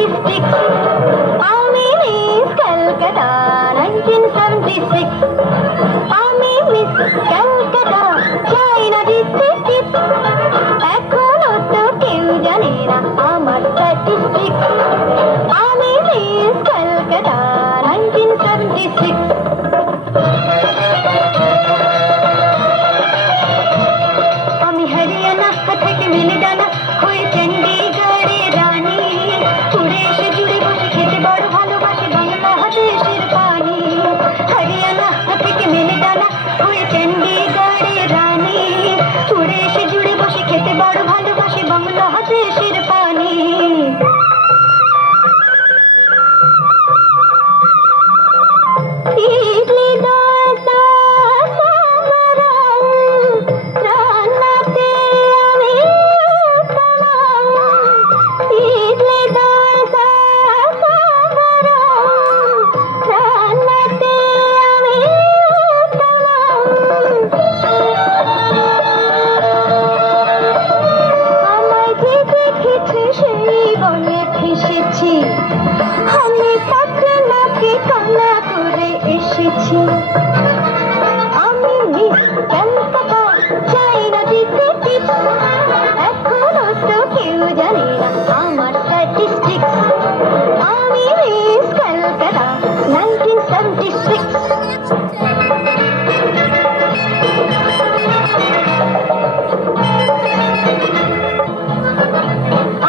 statistics. আমি miss Calcutta 1976. আমি miss Calcutta চাই না দিতে টিপস। এখনো তো কেউ জানে না আমার স্ট্যাটিস্টিক্স। আমি মিস ক্যালকাটা 1976. আমি হরিয়ানা থেকে মিলিদানা হয়ে চণ্ডীগড়ে রানী। উড়ে এসে জুড়ে বসে খেতে বড় ভালোবাসি বাংলাদেশের পানি। হরিয়ানা থেকে মিলিদানা হয়ে চণ্ডীগড়ে রানী। উড়ে এসে জুড়ে বসে খেতে বড় ভালোবাসি বাংলাদেশের পানি। ইডলি দোসা সাম্বার রান্নাতে আমি উত্তম। ইডলি দোসা সাম্বার রান্নাতে আমি উত্তম। আমায় যে দেখেছে সেই বলে ফেসেছি। আমি পাখনাকে কানা করে এসেছি। আমি মিস ক্যালকাটা চাই না দিতে টিপস। এখনো তো কেউ জানে না আমার স্ট্যাটিস্টিক্স। আমি মিস ক্যালকাটা 1976.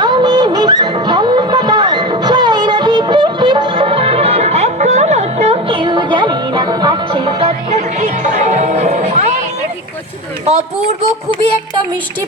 আমি মিস ক্যালকাটা চাই না দিতে টিপস। এখনো তো কেউ জানে না আছে স্ট্যাটিস্টিক্স। অপূর্ব, খুবই একটা মিষ্টি